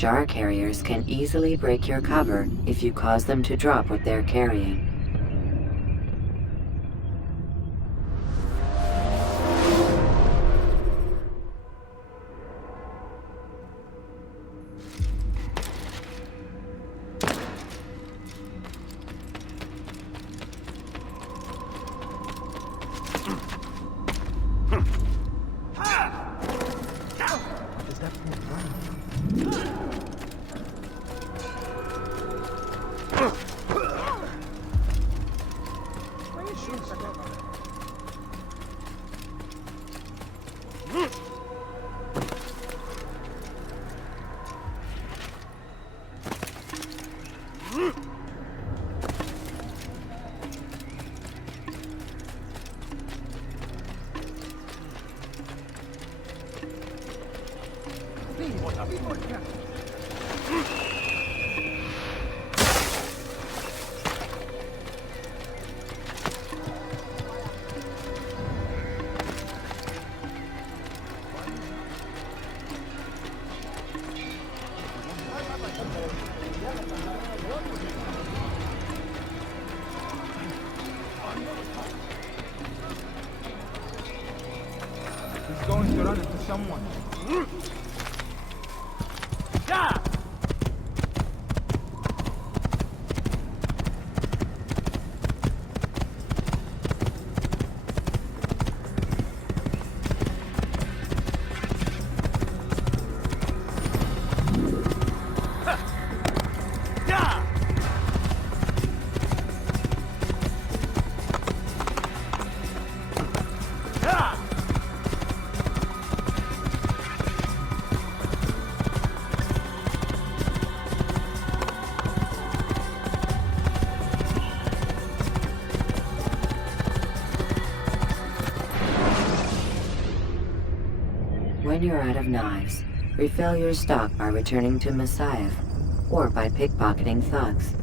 Jar carriers can easily break your cover if you cause them to drop what they're carrying. He's going to run into someone. Yeah! When you're out of knives, refill your stock by returning to Messiah or by pickpocketing thugs.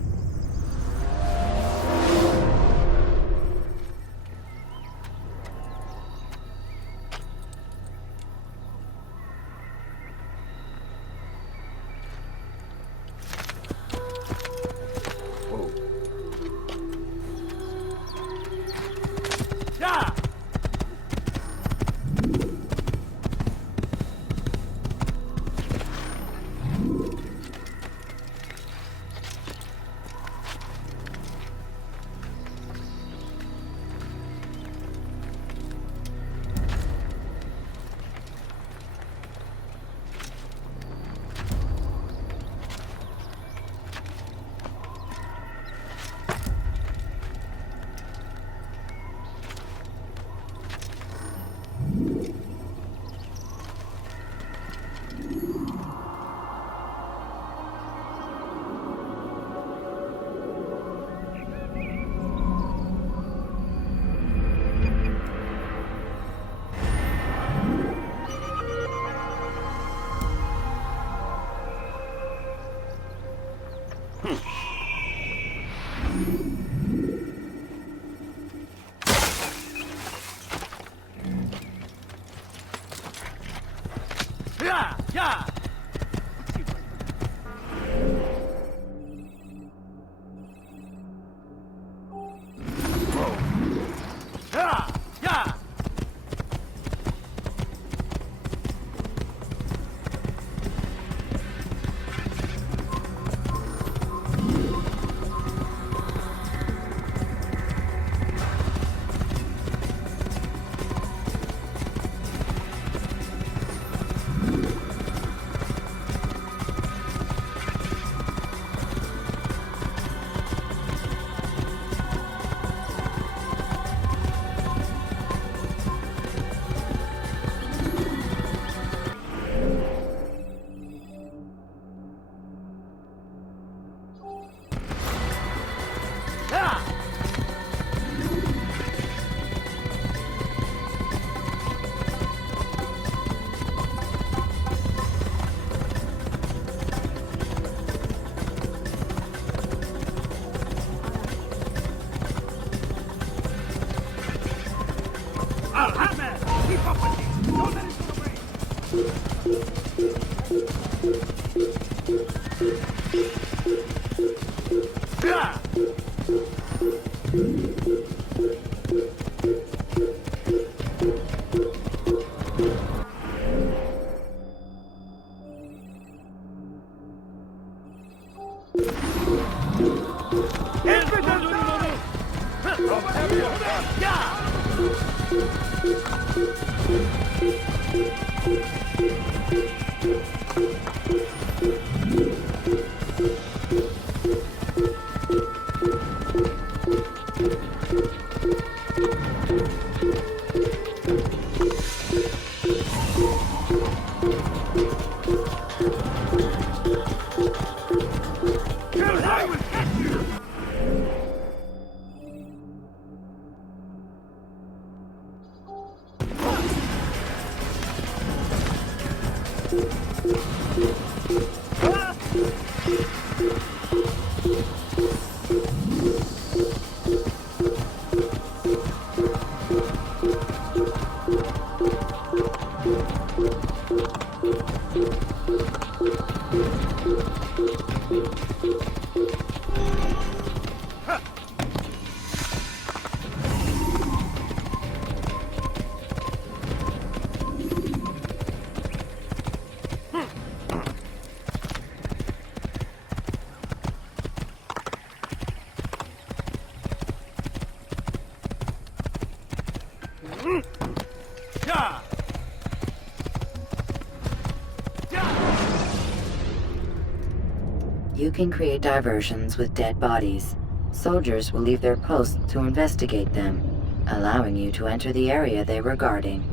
You can create diversions with dead bodies. Soldiers will leave their posts to investigate them, allowing you to enter the area they were guarding.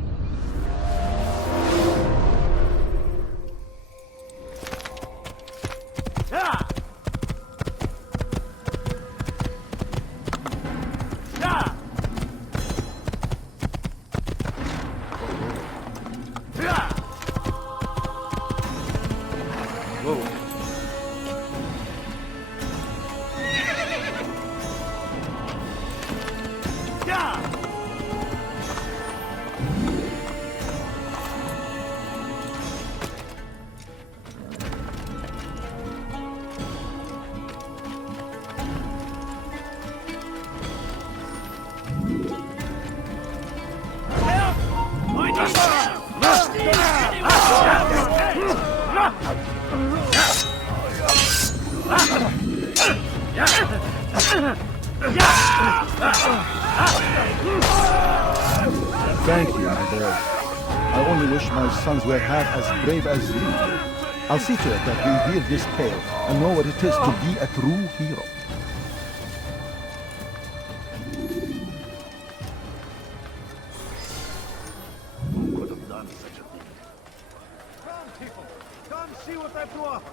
Thank you, my boy. I only wish my sons were half as brave as you. I'll see to it that we hear this tale and know what it is to be a true hero. Who could have done such a thing? Come, people. Come see what I brought.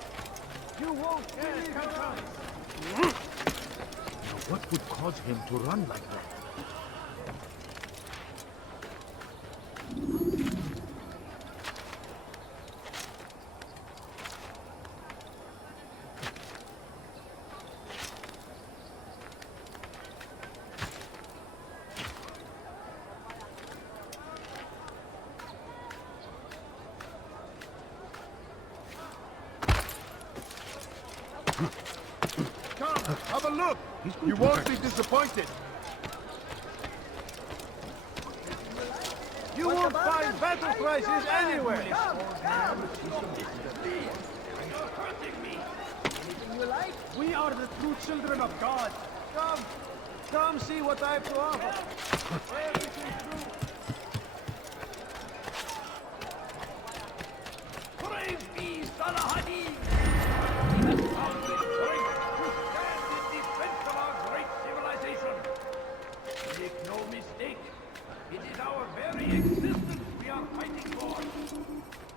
You won't believe it. What would cause him to run like that? Come, have a look. You won't be disappointed. You won't find battle prizes anywhere. We are the true children of God. Come see what I have to offer. Everything true. Praise be Salahadin! He has found the strength to stand in defense of our great civilization. Make no mistake, it is our very existence we are fighting for.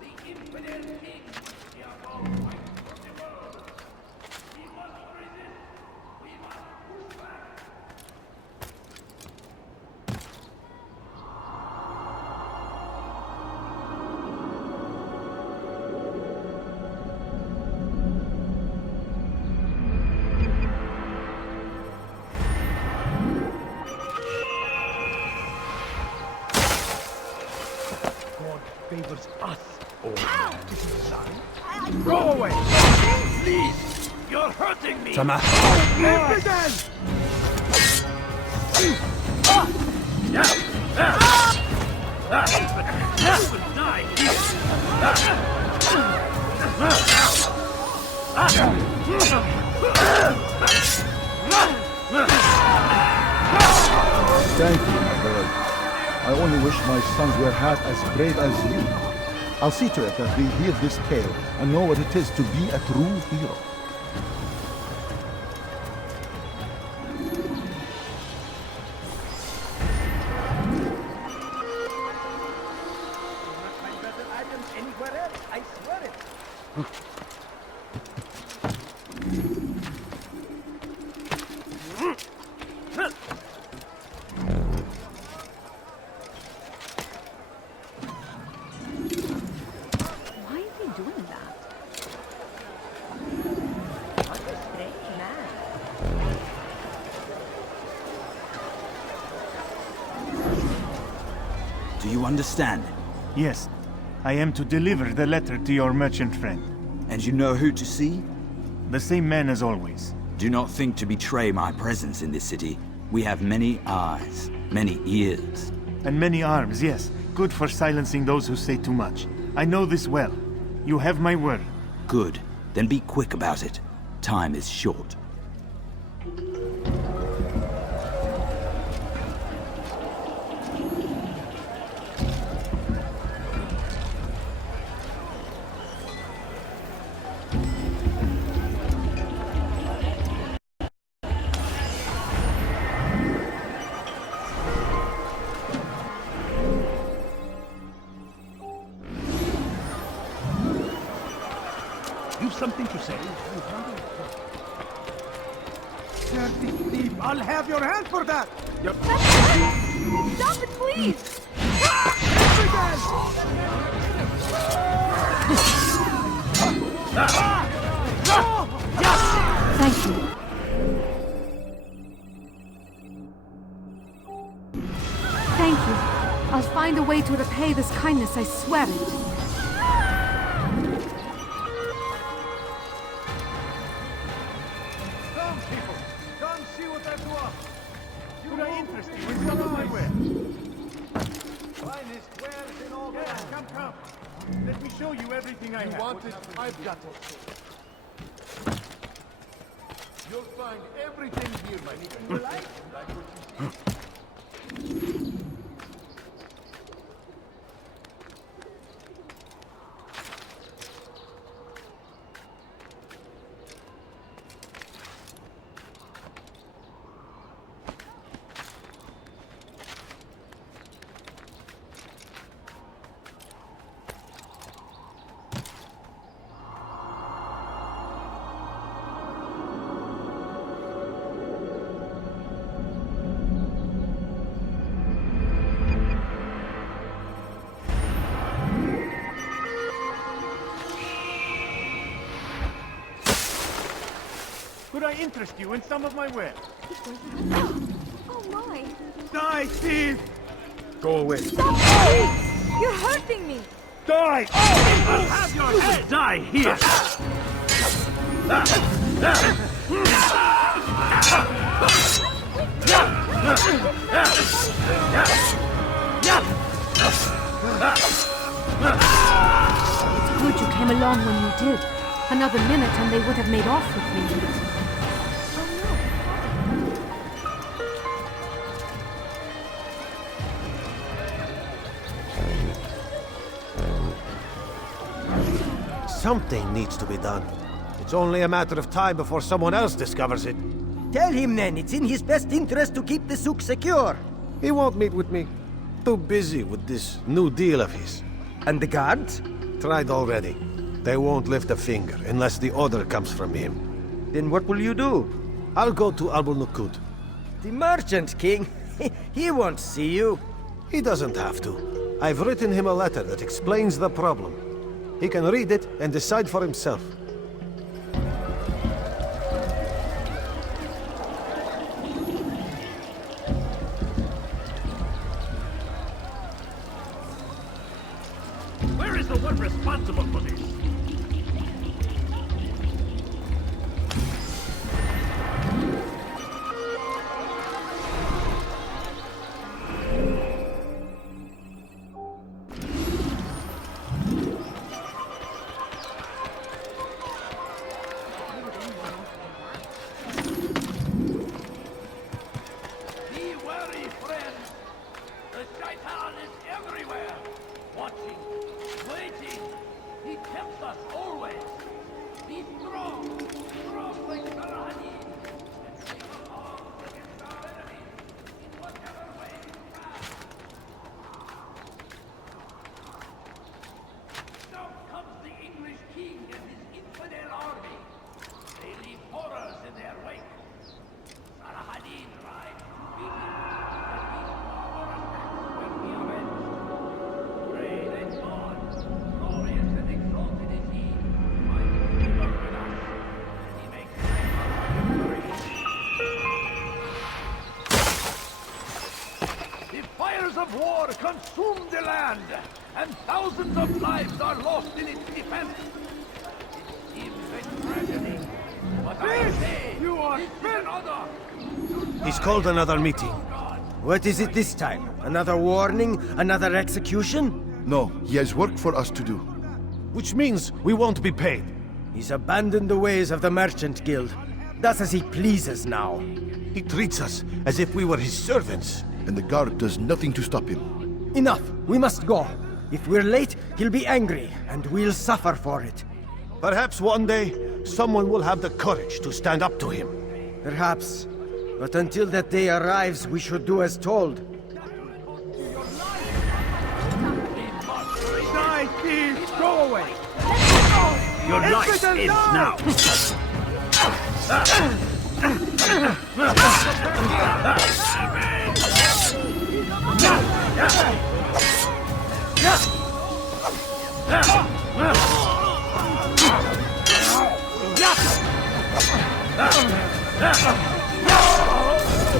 The infidel king we are all fighting for the world. We must resist. We must push back. God favors us. Go away! Please! You're hurting me! Infidel! You will die here! Thank you, my lord. I only wish my sons were half as brave as you. I'll see to it that they hear this tale and know what it is to be a true hero. Find better items anywhere else, I swear it. Why is he doing that? What a strange man. Do you understand? Yes, I am to deliver the letter to your merchant friend. And you know who to see? The same man as always. Do not think to betray my presence in this city. We have many eyes, many ears. And many arms, yes. Good for silencing those who say too much. I know this well. You have my word. Good. Then be quick about it. Time is short. You've something to say? Dirty thief! I'll have your hand for that! Stop it, please! Thank you. Thank you. I'll find a way to repay this kindness, I swear it. Come, people! Come see what I've to offer! You are interesting in some of my wares. Finest wares in all the land. Come. Let me show you everything I have. You want it? I've got it. You'll find everything here, my friend. You like what you see? Could I interest you in some of my wares? Oh my! Die, thief! Go away. Stop, please! You're hurting me! Die! I'll have your head! Die here! It's good you came along when you did. Another minute and they would have made off with me. Something needs to be done. It's only a matter of time before someone else discovers it. Tell him then, it's in his best interest to keep the souk secure. He won't meet with me. Too busy with this new deal of his. And the guards? Tried already. They won't lift a finger unless the order comes from him. Then what will you do? I'll go to Abul Nukud. The merchant king? He won't see you. He doesn't have to. I've written him a letter that explains the problem. He can read it and decide for himself. Where is the one responsible for this? He tempts us always. Be strong, strong like Saladin, and take up arms against our enemies in whatever way you can. Now comes the English king and his infidel army. They leave horrors in their wake. Saladin rides to beat him, and he will be avenged. Brave and God, glorious and exalted is he, fighting favor with us, and he makes the fires of war consume the land, and thousands of lives are lost in its defense. It seems a tragedy, but I say you are another. He's called another meeting. What is it this time? Another warning? Another execution? No, he has work for us to do. Which means we won't be paid. He's abandoned the ways of the Merchant Guild. Does as he pleases now. He treats us as if we were his servants. And the guard does nothing to stop him. Enough! We must go. If we're late, he'll be angry, and we'll suffer for it. Perhaps one day, someone will have the courage to stand up to him. Perhaps. But until that day arrives, we should do as told. Die, thieves! Go away! Your life ends now.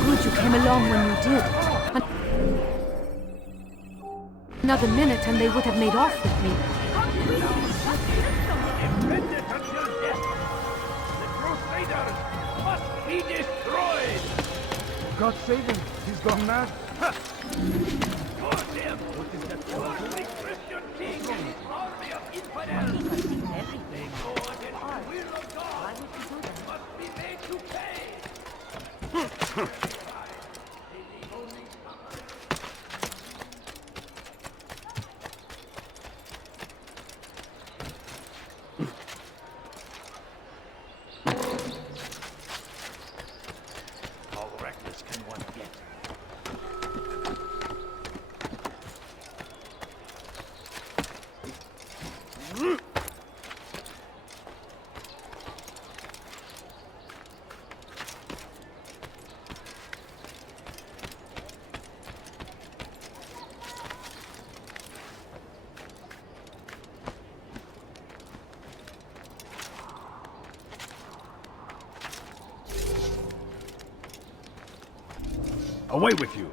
Good you came along when you did. Another minute and they would have made off with me. Defended until death! The Crusaders must be destroyed! God save him. He's gone mad. For him! The Christian king and his army of infidels! They go against the will of God! Must be made to pay! How reckless can one get? Away with you.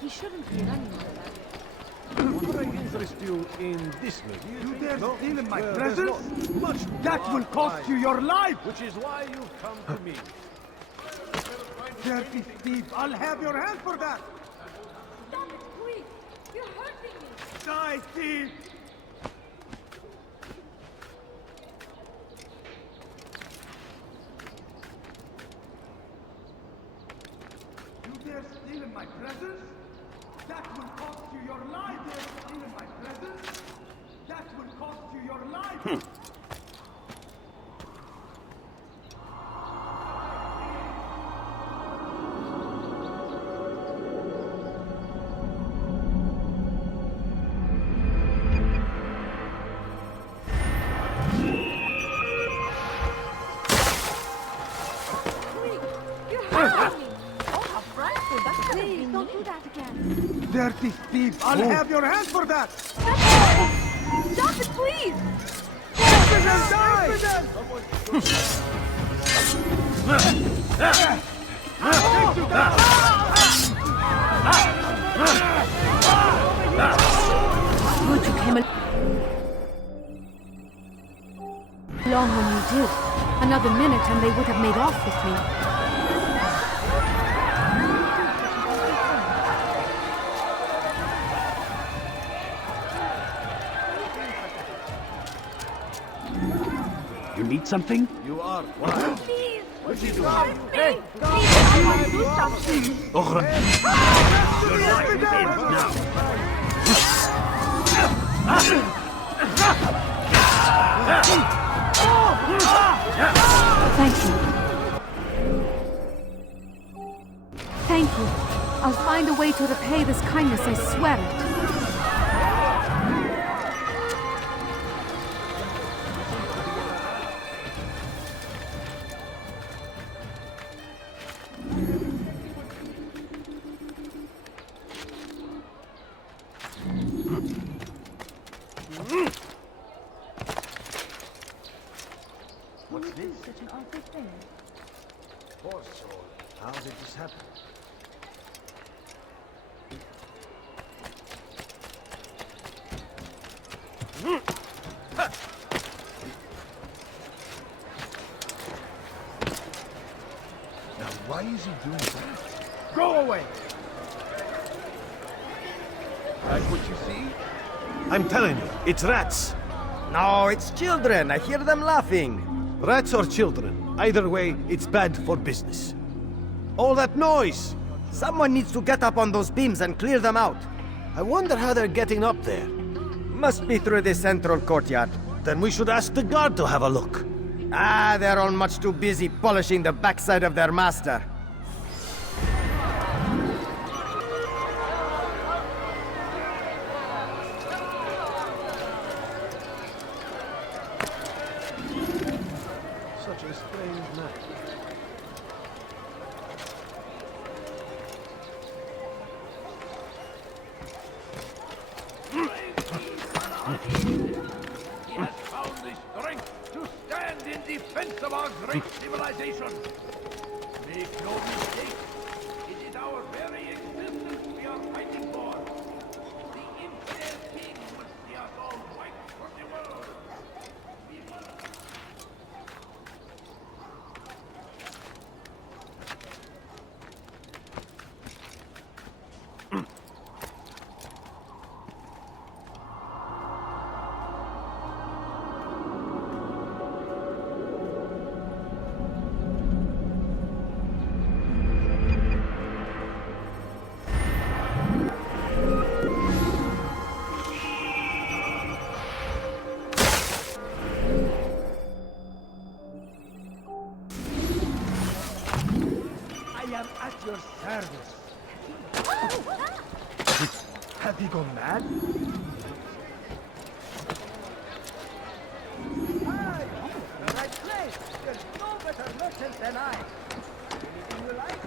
He shouldn't be running like that. Would I interest you in this maybe? You dare steal in my There's presence? not much That will cost you your life! which is why you've come to me. Dirty thief! I'll have your hand for that! Stop it, please! You're hurting me! Die, thief! You dare steal in my presence? That will cost you your life! You dare steal in my presence? That will cost you your life! You're hurting me! Oh, how frightful! Please, don't do that again. Dirty thief! I'll have your hand for that! Stop it, please! Die! Good you came along when you did. Another minute and they would have made off with me. You need something? You are wild. What's he doing? Hey! Thank you. Thank you. I'll find a way to repay this kindness, I swear it. What's this? Poor soul. How did this happen? Now, why is he doing that? Go away! Like what you see? I'm telling you, it's rats. No, it's children. I hear them laughing. Rats or children. Either way, it's bad for business. All that noise! Someone needs to get up on those beams and clear them out. I wonder how they're getting up there. Must be through the central courtyard. Then we should ask the guard to have a look. Ah, they're all much too busy polishing the backside of their master. Such a strange night. He has found the strength to stand in defense of our great civilization. Make no mistake, it is our very existence we are fighting for. The infidel king will see us all wiped from the world. We must I am at your service. Have you gone mad? The right place. There's no better merchant than I. Anything you like?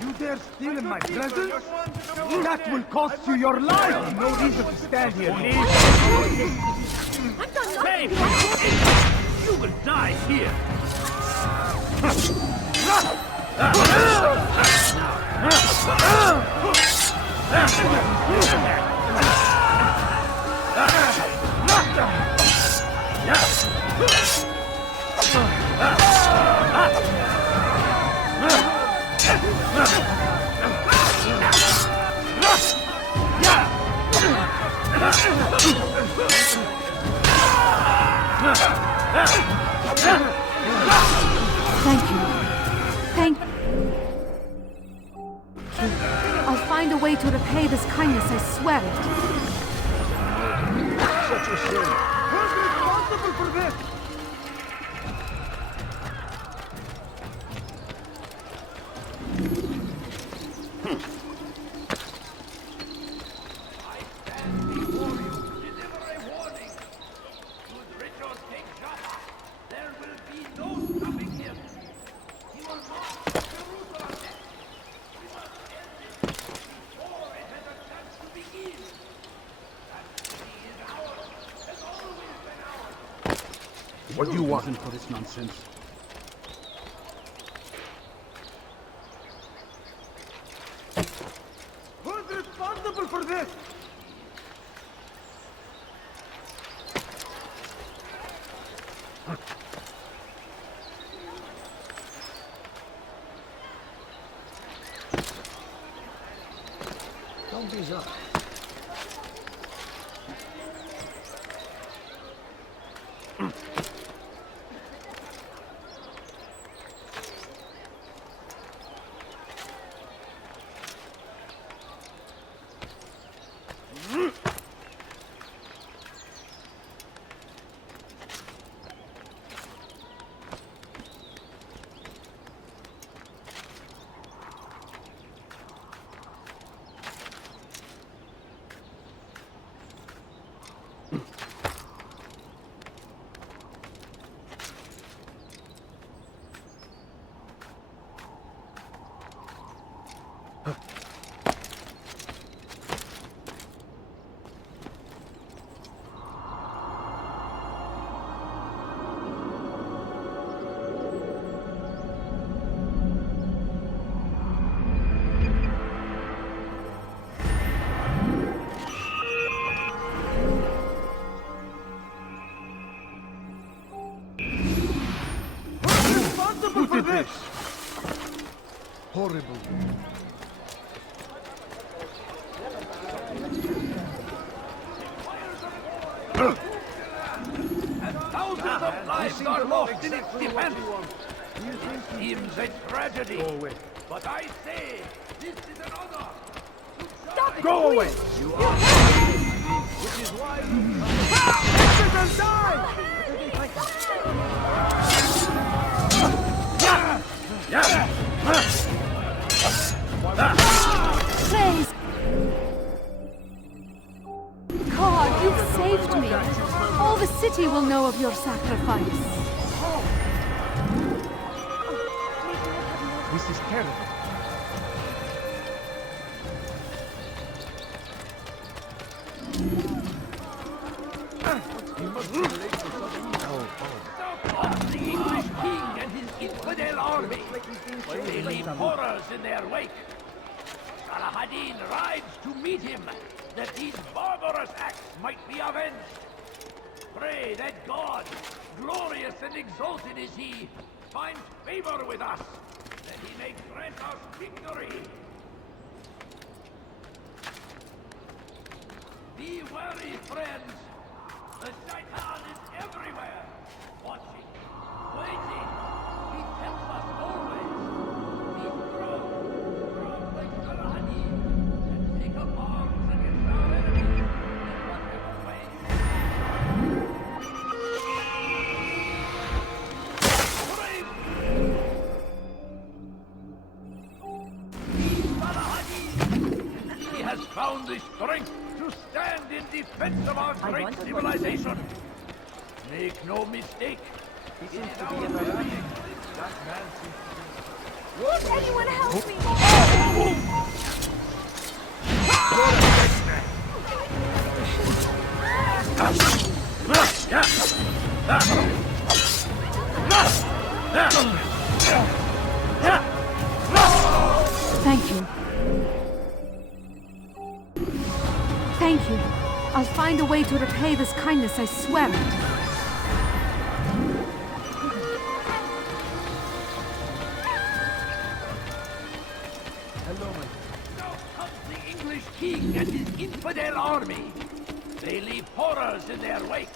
You dare steal in my presence? That will cost you your life! No reason to stand here. Hey! You will die here! Thank you. Thank you. I'll find a way to repay this kindness, I swear it. Such a shame. Who's responsible for this? What do you want? For this nonsense. this! Don't be so. Who did this? Horrible. Thousands of lives are lost in its defense. Seems a tragedy. But I say, this is an honor. Stop! Go away! You are. Which is why you come. Die! Praise God, you've saved me. All the city will know of your sacrifice. This is terrible. The English king and his infidel army. They leave horrors in their wake. Saladin rides to meet him, that these barbarous acts might be avenged. Pray that God, glorious and exalted is he, finds favor with us, that he may grant us victory. Be wary, friends. The Shaitan is everywhere, watching, waiting. He tempts us always. Be strong like Saladin, and take up arms against our enemies in whatever way. Saladin! He has found the strength to stand in defense of our great civilization. Make no mistake. He seems to be in the running. That man seems to be... Would anyone help me? Thank you. Thank you. I'll find a way to repay this kindness, I swear it. Now comes the English king and his infidel army. They leave horrors in their wake.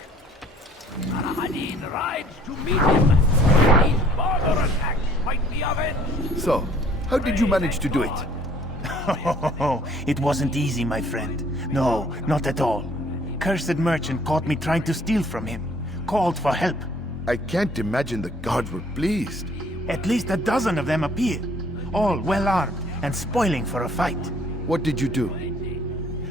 Saladin rides to meet him. These barbarous acts might be avenged. So, how did you manage to do it? It wasn't easy, my friend. No, not at all. Cursed merchant caught me trying to steal from him. Called for help. I can't imagine the guards were pleased. At least a dozen of them appeared. All well armed and spoiling for a fight. What did you do?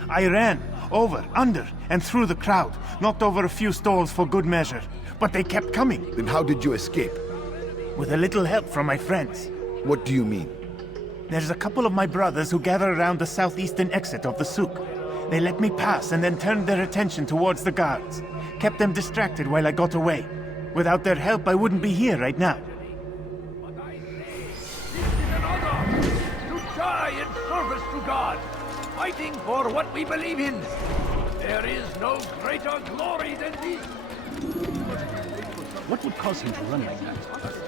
I ran over, under, and through the crowd. Knocked over a few stalls for good measure. But they kept coming. Then how did you escape? With a little help from my friends. What do you mean? There's a couple of my brothers who gather around the southeastern exit of the souk. They let me pass and then turned their attention towards the guards. Kept them distracted while I got away. Without their help, I wouldn't be here right now. But I say, this is an honor to die in service to God. I fighting for what we believe in. There is no greater glory than this. What would cause him to run like that?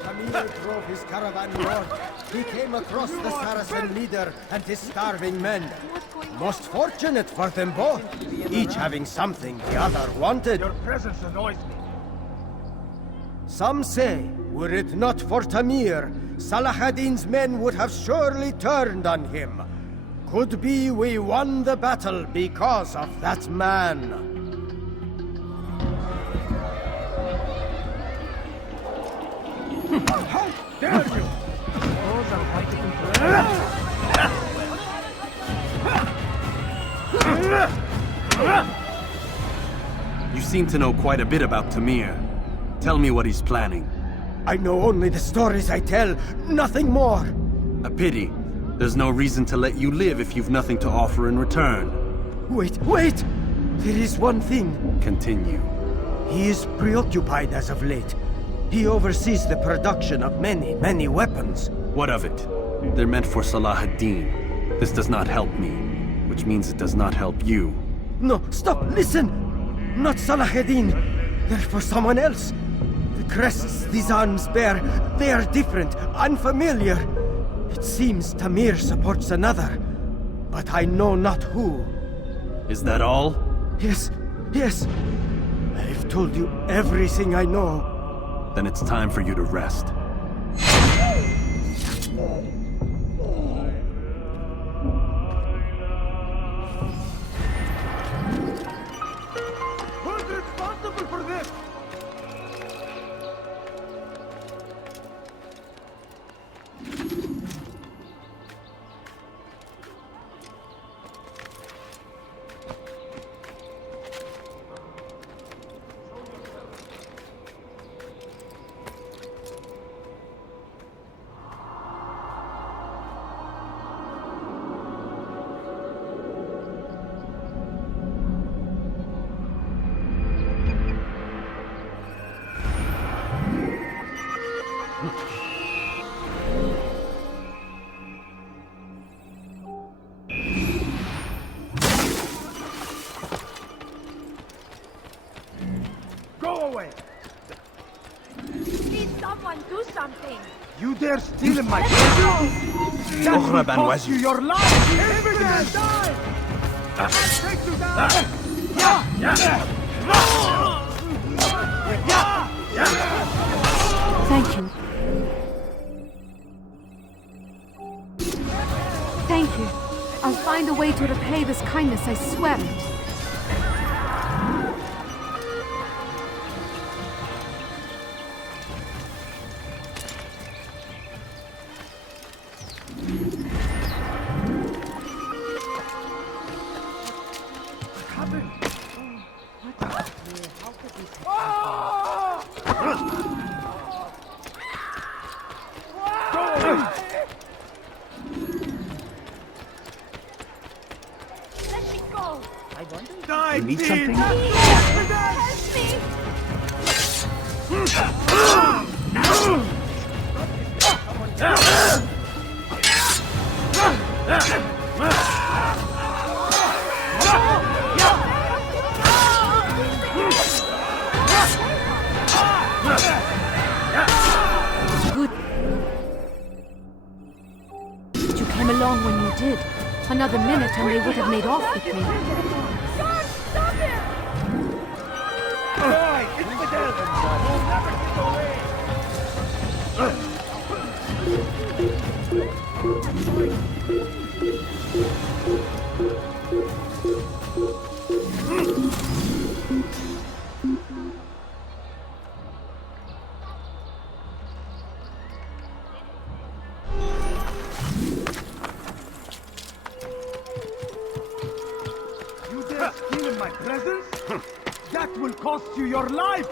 Amir drove his caravan north. He came across the Saracen leader and his starving men. Most fortunate for them both, each having something the other wanted. Your presence annoys me. Some say, were it not for Tamir, Salah ad-Din's men would have surely turned on him. Could be we won the battle because of that man. How dare you! You seem to know quite a bit about Tamir. Tell me what he's planning. I know only the stories I tell, nothing more. A pity. There's no reason to let you live if you've nothing to offer in return. Wait! There is one thing. Continue. He is preoccupied as of late. He oversees the production of many weapons. What of it? They're meant for Salah ad-Din. This does not help me, which means it does not help you. No, stop, listen! Not Salah ad-Din. They're for someone else. The crests these arms bear, they are different, unfamiliar. It seems Tamir supports another, but I know not who. Is that all? Yes. I've told you everything I know. Then it's time for you to rest. Who's responsible for this? Go away! Please, someone do something. You dare steal my treasure? That will cost you your life! Evidence! Die! I'll take you down! Thank you. Thank you. I'll find a way to repay this kindness, I swear it. You need something? Good. But you came along when you did. Another minute and they would have made off with me. You dare steal in my presence? That will cost you your life!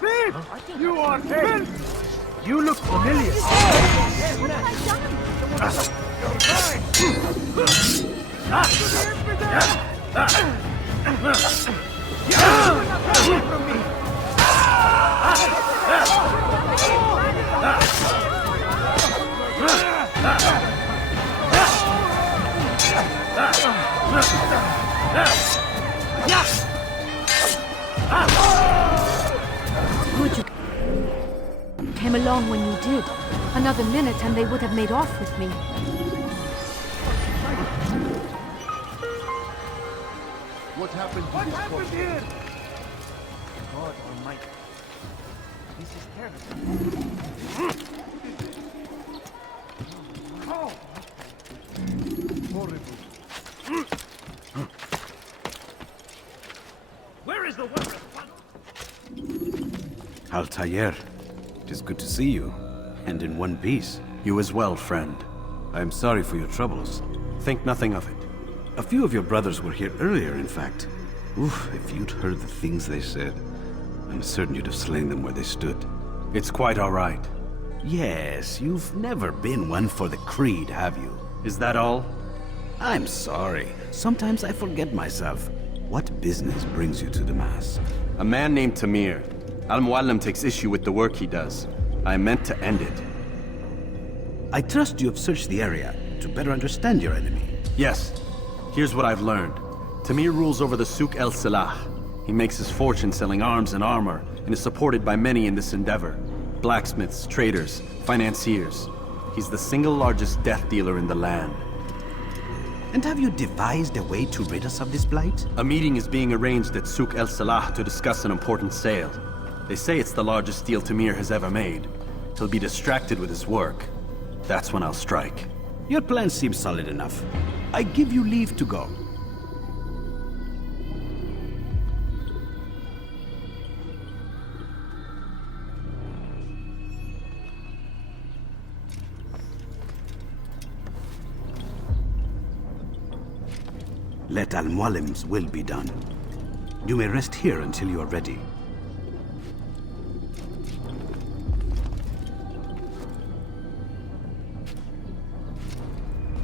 Thief! You are dead! You look familiar. What have I done? You're mine! From me! Good you came along when you did. Another minute and they would have made off with me. What happened to this corpse? Here? God Almighty. This is terrible. Horrible. Where is the weapon? Altair, it is good to see you, and in one piece. You as well, friend. I am sorry for your troubles. Think nothing of it. A few of your brothers were here earlier, in fact. Oof, if you'd heard the things they said, I'm certain you'd have slain them where they stood. It's quite all right. Yes, you've never been one for the creed, have you? Is that all? I'm sorry. Sometimes I forget myself. What business brings you to Damascus? A man named Tamir. Al-Muallim takes issue with the work he does. I meant to end it. I trust you have searched the area to better understand your enemy. Yes. Here's what I've learned. Tamir rules over the Souk el-Salah. He makes his fortune selling arms and armor, and is supported by many in this endeavor. Blacksmiths, traders, financiers. He's the single largest death dealer in the land. And have you devised a way to rid us of this blight? A meeting is being arranged at Souk el-Salah to discuss an important sale. They say it's the largest deal Tamir has ever made. He'll be distracted with his work. That's when I'll strike. Your plan seems solid enough. I give you leave to go. Let Al-Muallim's will be done. You may rest here until you are ready.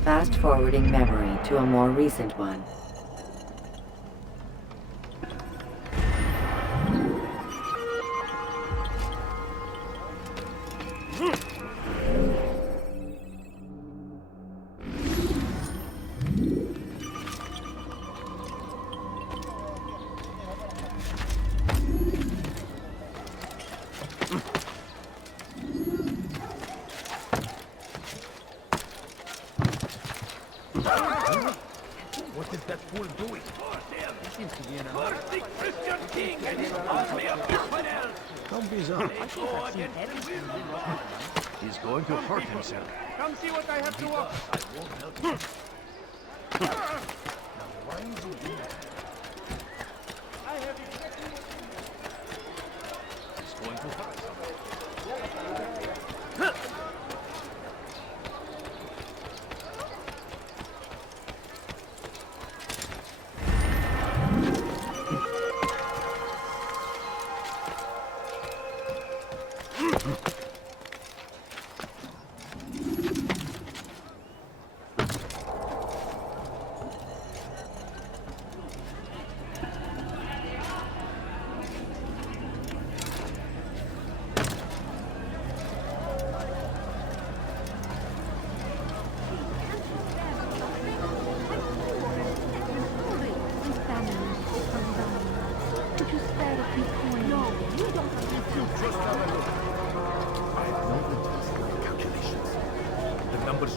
Fast-forwarding memory to a more recent one. What is that fool doing? He seems to be in a hurry. The Christian king and his army of infidels! Don't be so. They go against the will of God. He's going to hurt himself. Come see what I have to offer. I won't help you. Now, why is he doing that? I have exactly what He's going to hurt somebody.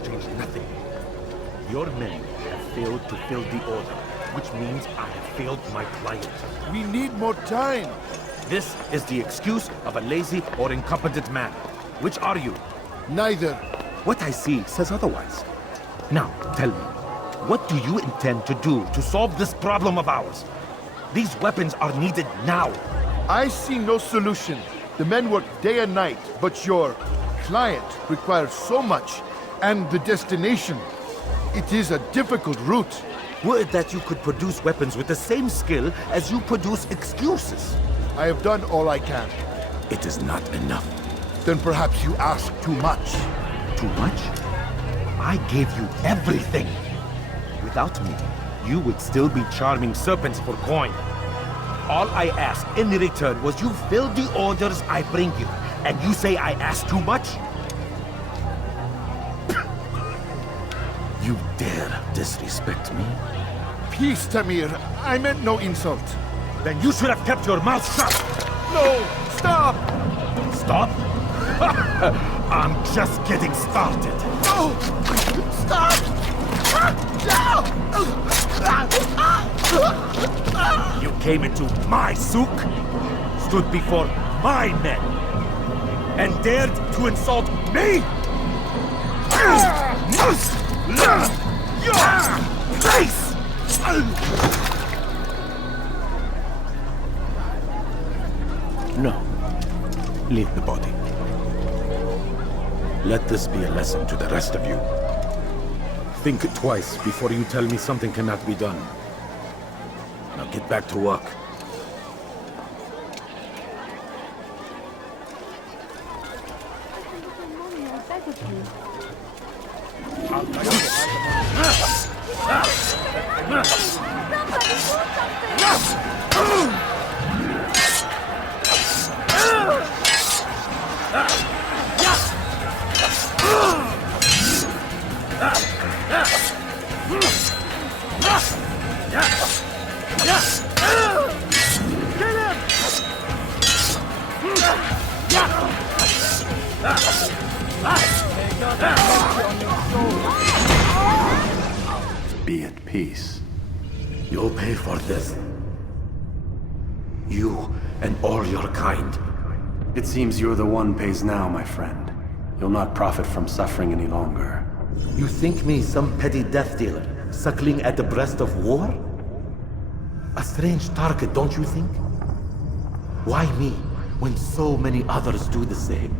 Change nothing. Your men have failed to fill the order, which means I have failed my client. We need more time. This is the excuse of a lazy or incompetent man. Which are you? Neither. What I see says otherwise. Now, tell me, what do you intend to do to solve this problem of ours? These weapons are needed now. I see no solution. The men work day and night, but your client requires so much, and the destination. It is a difficult route. Would that you could produce weapons with the same skill as you produce excuses. I have done all I can. It is not enough. Then perhaps you ask too much. Too much? I gave you everything. Without me, you would still be charming serpents for coin. All I ask in return was you fill the orders I bring you, and you say I ask too much? You dare disrespect me? Peace, Tamir. I meant no insult. Then you should have kept your mouth shut! No! Stop! Stop? I'm just getting started. No! Stop! You came into my souk, stood before my men, and dared to insult me? Your place! No. Leave the body. Let this be a lesson to the rest of you. Think twice before you tell me something cannot be done. Now get back to work. Be at peace. You'll pay for this. You and all your kind. It seems you're the one pays now, my friend. You'll not profit from suffering any longer. You think me some petty death dealer, suckling at the breast of war? A strange target, don't you think? Why me, when so many others do the same?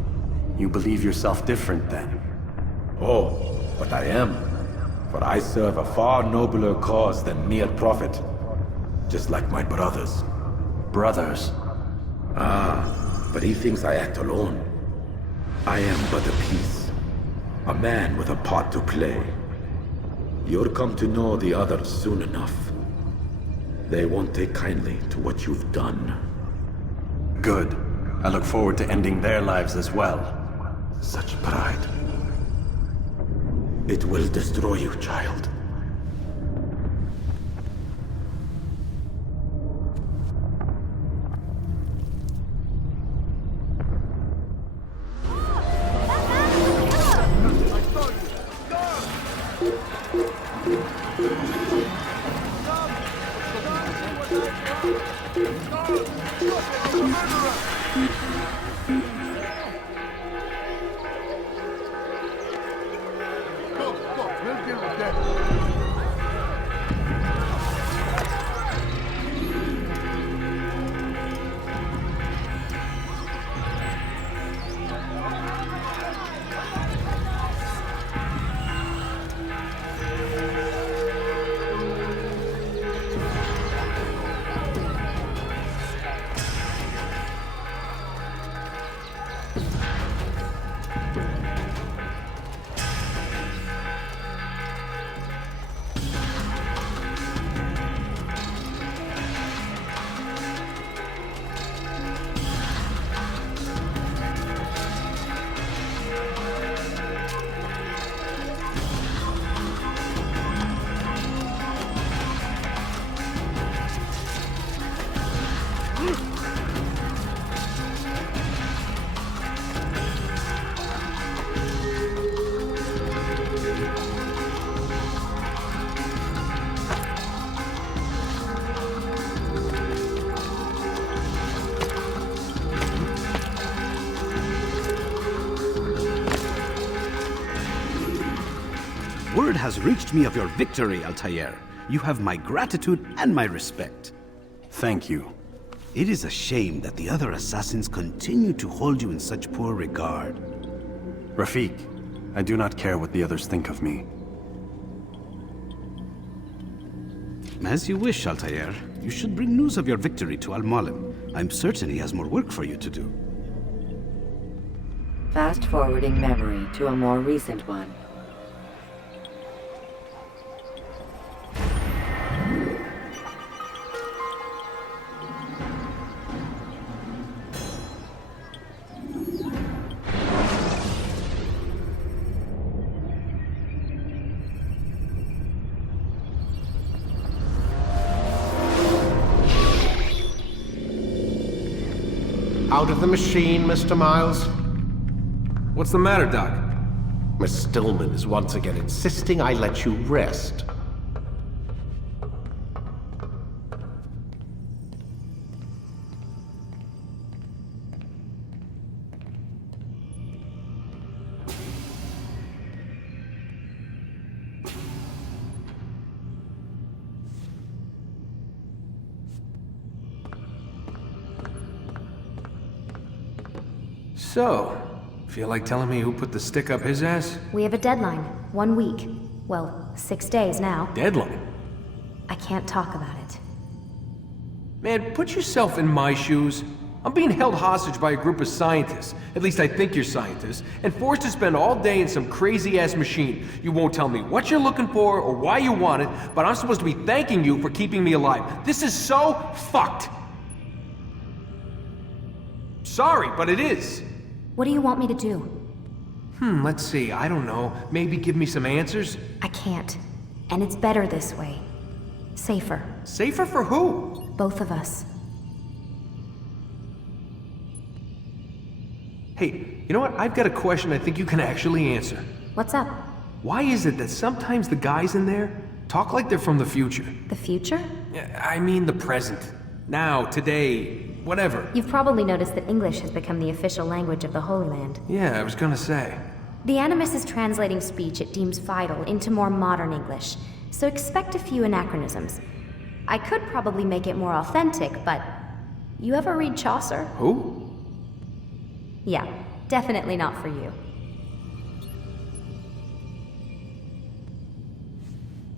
You believe yourself different, then? Oh, but I am. For I serve a far nobler cause than mere profit. Just like my brothers. Brothers? Ah, but he thinks I act alone. I am but a piece. A man with a part to play. You'll come to know the others soon enough. They won't take kindly to what you've done. Good. I look forward to ending their lives as well. Such pride. It will destroy you, child. Word has reached me of your victory, Altair. You have my gratitude and my respect. Thank you. It is a shame that the other assassins continue to hold you in such poor regard. Rafik, I do not care what the others think of me. As you wish, Altair. You should bring news of your victory to Al-Malim. I'm certain he has more work for you to do. Fast-forwarding memory to a more recent one. Out of the machine, Mr. Miles. What's the matter, Doc? Miss Stillman is once again insisting I let you rest. So, feel like telling me who put the stick up his ass? We have a deadline. 1 week. Well, 6 days now. Deadline? I can't talk about it. Man, put yourself in my shoes. I'm being held hostage by a group of scientists, at least I think you're scientists, and forced to spend all day in some crazy-ass machine. You won't tell me what you're looking for or why you want it, but I'm supposed to be thanking you for keeping me alive. This is so fucked! Sorry, but it is. What do you want me to do? Let's see, I don't know. Maybe give me some answers? I can't. And it's better this way. Safer. Safer for who? Both of us. Hey, you know what? I've got a question I think you can actually answer. What's up? Why is it that sometimes the guys in there talk like they're from the future? The future? I mean the present. Now, today, whatever. You've probably noticed that English has become the official language of the Holy Land. Yeah, I was gonna say. The Animus is translating speech it deems vital into more modern English, so expect a few anachronisms. I could probably make it more authentic, but... You ever read Chaucer? Who? Yeah, definitely not for you.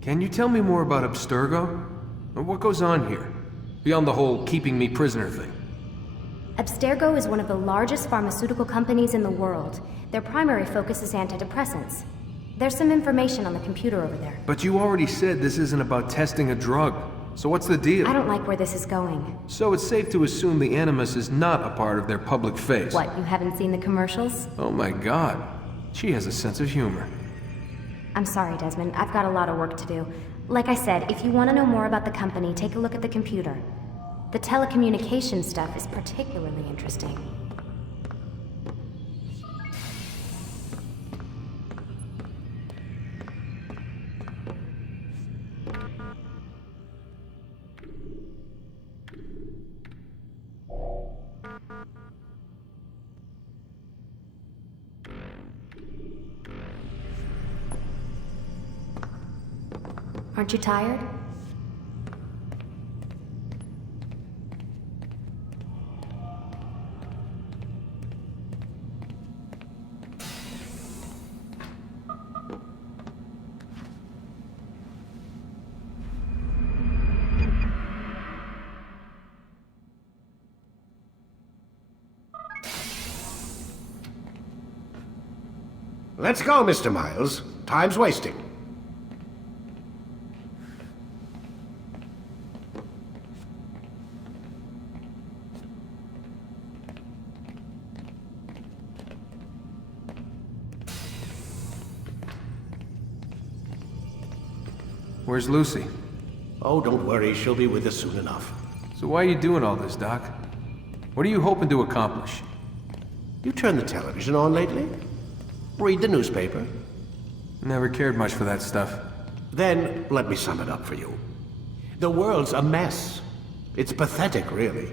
Can you tell me more about Abstergo? What goes on here? Beyond the whole keeping me prisoner thing. Abstergo is one of the largest pharmaceutical companies in the world. Their primary focus is antidepressants. There's some information on the computer over there. But you already said this isn't about testing a drug. So what's the deal? I don't like where this is going. So it's safe to assume the Animus is not a part of their public face. What, you haven't seen the commercials? Oh my god. She has a sense of humor. I'm sorry, Desmond. I've got a lot of work to do. Like I said, if you want to know more about the company, take a look at the computer. The telecommunications stuff is particularly interesting. Aren't you tired? Let's go, Mr. Miles. Time's wasting. Where's Lucy? Oh, don't worry. She'll be with us soon enough. So why are you doing all this, Doc? What are you hoping to accomplish? You turned the television on lately? Read the newspaper? Never cared much for that stuff. Then, let me sum it up for you. The world's a mess. It's pathetic, really.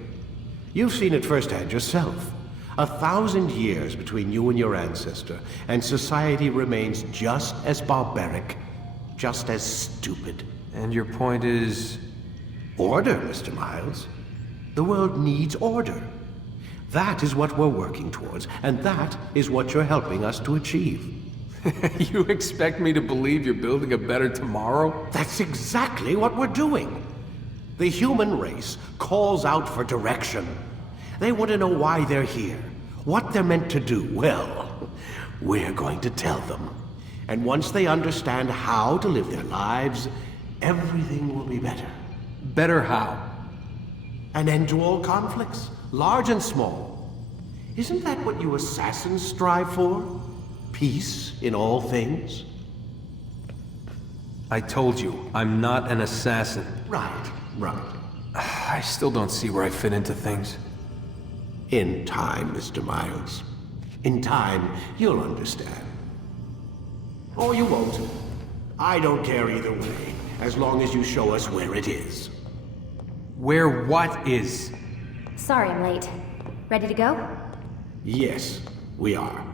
You've seen it firsthand yourself. 1,000 years between you and your ancestor, and society remains just as barbaric, just as stupid. And your point is? Order, Mr. Miles. The world needs order. That is what we're working towards, and that is what you're helping us to achieve. You expect me to believe you're building a better tomorrow? That's exactly what we're doing. The human race calls out for direction. They want to know why they're here, what they're meant to do. Well, we're going to tell them. And once they understand how to live their lives, everything will be better. Better how? An end to all conflicts, large and small. Isn't that what you assassins strive for? Peace in all things? I told you, I'm not an assassin. Right. I still don't see where I fit into things. In time, Mr. Miles. In time, you'll understand. Or you won't. I don't care either way, as long as you show us where it is. Where what is? Sorry I'm late. Ready to go? Yes, we are.